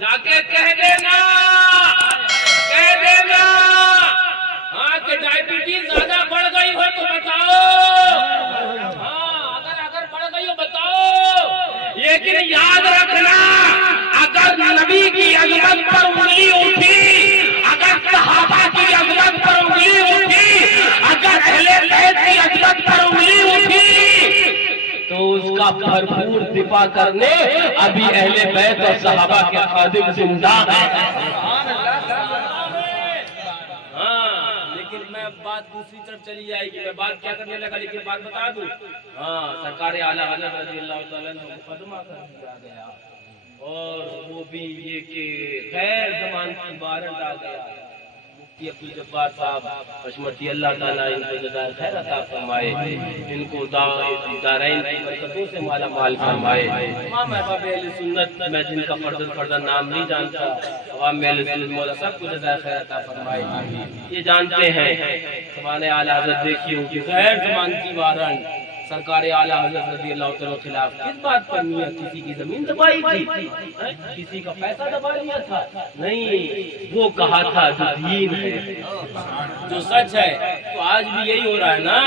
جا کے کہہ دینا ہاں کہ ڈائبٹیز زیادہ بڑھ گئی ہو تو بتاؤ، ہاں اگر بڑھ گئی ہو بتاؤ، لیکن یاد رکھنا اگر نبی کی عظمت پر انگلی اٹھی، اگر صحابہ کی عظمت پر انگلی اٹھی، اگر اہل بیت کی عظمت پر انگلی اٹھی تو اس کا بھرپور دفاع کرنے ابھی اہل بیت اور صحابہ کے خادم زندہ ہیں۔ بات دوسری طرف چلی جائے گی، میں بات کیا کرنے لگا لیکن بات بتا دوں، ہاں سرکار اعلیٰ حضرت رضی اللہ تعالیٰ عنہ کو مقدمہ کر دیا گیا، اور وہ بھی یہ کہ غیر زمان کی وارنٹ آ گیا۔ مفتی عبدالجبار صاحب حشمتی اللہ تعالیٰ ان کو جزائے خیر عطا فرمائے، ان کو دارین کی برکتوں سے مالا مال فرمائے۔ تمام احباب اہل سنت، میں جن کا فرداً نام نہیں جانتا، عوام اہل سنت مولا سب کو جزائے خیر عطا فرمائے۔ یہ جانتے ہیں زمان اعلیٰ حضرت دیکھیے کہ غیر زمان کی وارنٹ سرکار اعلیٰ حضرت رضی اللہ تعالیٰ خلاف کس بات پر میاں کسی کی زمین دبائی تھی، کسی کا پیسہ دبا لیا تھا؟ نہیں، وہ کہا تھا جو دین ہے، جو سچ ہے۔ تو آج بھی یہی ہو رہا ہے نا،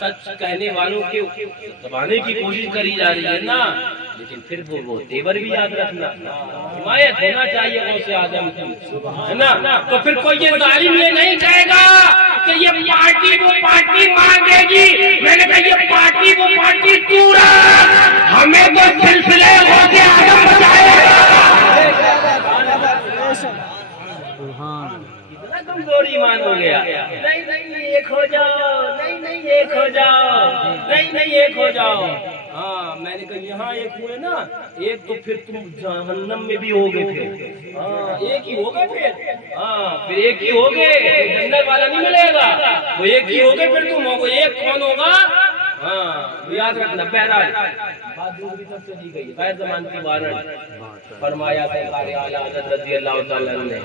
سچ کہنے والوں کے دبانے کی کوشش کری جا رہی ہے نا، لیکن پھر وہ تیور بھی یاد رکھنا، حمایت ہونا چاہیے غوث اعظم کی، ہے نا؟ تو پھر کوئی یہ ظالم یہ نہیں کہے گا کہ یہ پارٹی وہ پارٹی مانگے گی، میں نے کہا یہ پارٹی وہ پارٹی کیوں رہا، ہمیں تو سلسلے غوث اعظم بتائے گا۔ کتنا کمزور ایمان ہو گیا، نہیں ایک ہو جاؤ، نہیں ایک ہو جاؤ، نہیں ایک ہو جاؤ۔ ہاں میں نے کہا یہاں ایک ہوئے نا، ایک تو پھر تم جہنم میں بھی ہوگے، پھر ہاں ایک ہی ہوگے، پھر ایک ہی ہوگے، جنت والا نہیں ملے گا، وہ ایک ہی ہوگے، پھر تم ہوگے ایک، کون ہوگا؟ ہاں یاد رکھنا۔ بہرحال بات دوسری طرف چلی گئی، غیر زمان کی وارنٹ فرمایا سرکار اعلیٰ حضرت رضی اللہ تعالیٰ نے،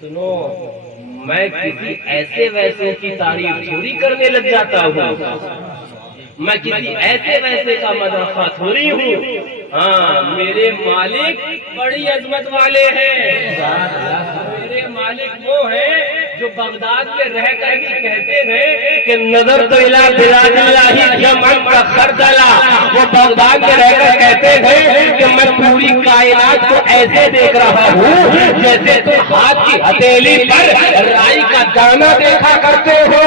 سنو میں کسی ایسے ویسے کی تعریف تھوڑی کرنے لگ جاتا ہوں، میں کسی ایسے ویسے کا مداحہ تھوڑی ہوں، ہاں میرے مالک بڑی عظمت والے ہیں، میرے مالک وہ ہیں جو بغداد میں رہ کر بھی کہتے ہیں کہ نظر تو الہ بلاد اللہ جمع کا خردلہ، وہ بغداد میں رہ کر کہتے ہیں کہ میں پوری کائنات کو ایسے دیکھ رہا ہوں جیسے تم ہاتھ کی ہتھیلی پر رائی کا دانہ دیکھا کرتے ہو۔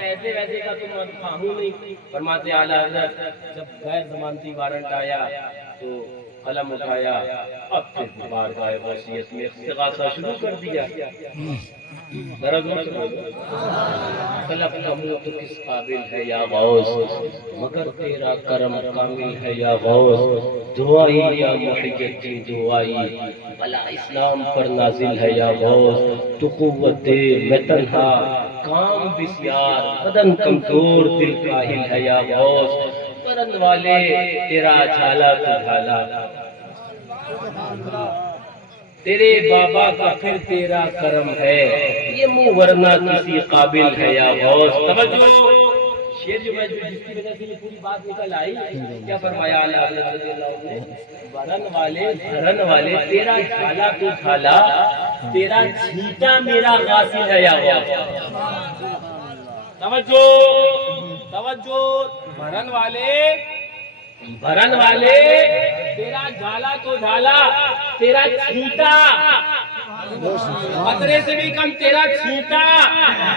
ایسے ویسے کا تم مداح نہیں۔ فرماتے اعلیٰ حضرت جب غیر ضمانتی وارنٹ آیا تو قلم اٹھایا، اب پھر بارگاہ غوثیت میں استغاثہ شروع کر دیا۔ طلب کموں تو کس قابل ہے یا غوث، مگر تیرا کرم کامل ہے یا غوث، دعائی یا محی الدین دعائی، بلا اسلام پر نازل ہے یا غوث، تو قوت دے میں تنہا کام بسیار، بدن کمزور دل کاہل ہے یا غوث، برن والے تیرا جھالا تو جھالا، تیرے بابا کا پھر تیرا کرم ہے، یہ منہ ورنہ کسی قابل ہے یا غوث۔ توجہ شیر جو میں جس کی وجہ سے یہ پوری بات نکل آئی، کیا فرمایا اعلیٰ حضرت رضی اللہ عنہ نے، برن والے تیرا جھالا تو جھالا، تیرا چھینٹا میرا غافل ہے یا غوث۔ توجہ بھرن والے تیرا جھالا تو جھالا، تیرا چھینٹا قطرے سے بھی کم، تیرا چھینٹا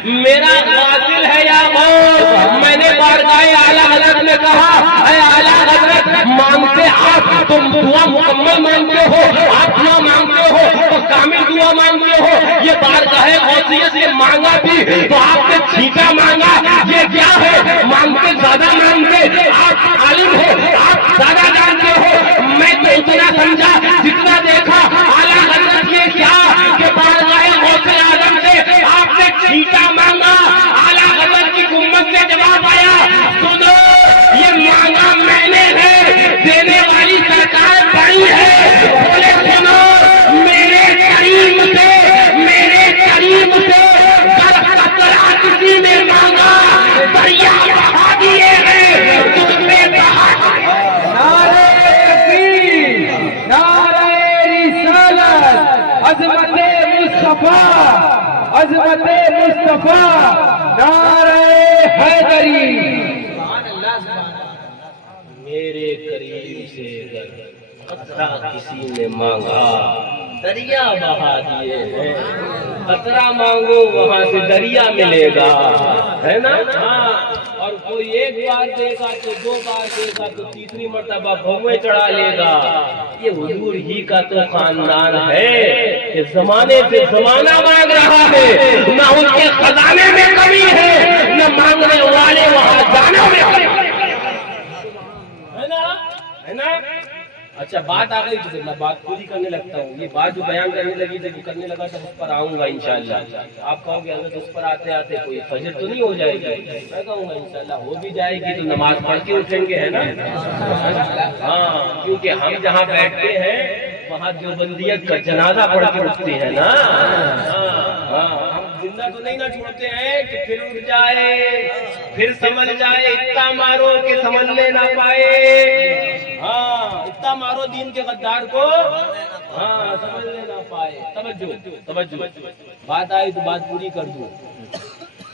میرا غافل ہے یا غوث۔ میں نے بارگاہ اعلیٰ حضرت میں کہا، اے اعلیٰ حضرت مانگتے آپ، تم دعا مکمل مانگتے ہو، آپ دعا مانگتے ہو تو کامل دعا مانگتے ہو، یہ بارگاہ غوثیت سے مانگا بھی تو آپ نے چھینٹا مانگا، یہ کیا ہے؟ مانگتے زیادہ مانگتے، آپ عالم ہو، آپ زیادہ جانتے ہو، میں تو اتنا سمجھا جتنا دیکھا اعلیٰ حضرت نے کیا کہ بارگاہ غوث اعظم سے آپ نے چھینٹا مانگا، اعلیٰ حضرت کی امت سے جواب آیا، سنو یہ مانگا میں نے ہے، دینے والی سرکار بڑی ہے، بولے سنو میرے کریم سے قطرہ کسی نے مانگا، دریا بہا دیے ہیں، تم نے بہا عظمت مصطفیٰ، عظمت مصطفیٰ، نعرہ حیدری۔ میرے کریم سے قطرہ کسی نے مانگا دریا بہا دیے ہیں، قطرہ مانگو وہاں سے دریا ملے گا، ہے نا؟ ہاں، اور کوئی ایک بار دے گا تو دو بار دے گا تو تیسری مرتبہ بھویں چڑھا لے گا۔ یہ حضور ہی کا تو خاندان ہے کہ زمانے سے زمانہ مانگ رہا ہے، نہ ان کے خزانے میں کمی ہے نہ مانگنے والے وہاں جانے میں کمی ہے نا؟ ہے نا؟ اچھا بات آ گئی تو پھر میں بات پوری کرنے لگتا ہوں۔ یہ بات جو بیان کرنے لگی تھی کرنے لگا تھا، اس پر آؤں گا انشاءاللہ۔ آپ کہو گے حضرت اس پر آتے آتے کوئی فجر تو نہیں ہو جائے گی؟ میں کہوں گا انشاءاللہ ہو بھی جائے گی تو نماز پڑھ کے اٹھیں گے، ہے نا؟ ہاں، کیونکہ ہم جہاں بیٹھتے ہیں وہاں دیوبندیت کا جنازہ پڑھ کے اٹھتے ہیں نا۔ ہاں، ہم زندہ تو نہیں نہ چھوڑتے ہیں کہ پھر اٹھ جائے، پھر سمجھ جائے، اتنا مارو کہ سمجھنے نہ پائے۔ ہاں، اتنا مارو دین کے غدار کو، ہاں سمجھنے نہ پائے۔ توجہ بات آئی تو بات پوری کر دوں۔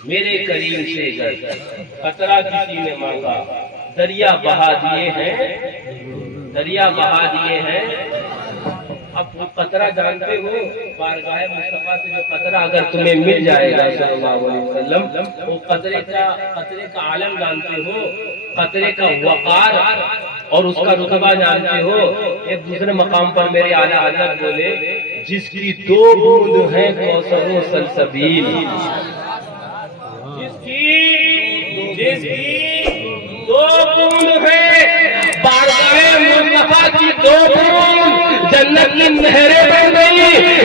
میرے کریم سے قطرہ کسی نے مانگا دریا بہا دیے ہیں، دریا بہا دیے ہیں۔ اب وہ قطرہ جانتے ہو، بارگاہ مصطفیٰ سے جو قطرہ اگر تمہیں مل جائے گا صلی اللہ علیہ وسلم، وہ قطرے کا عالم جانتے ہو، قطرے کا وقار اور اس کا رتبہ جانتے ہو۔ ایک دوسرے مقام پر میرے اعلیٰ حضرت بولے، جس کی دو بوند ہے کوثر و سلسبیل، جس کی دو بوند ہے بارگاہ مصطفیٰ کی دو بوند، جنت کی نہریں بن گئی،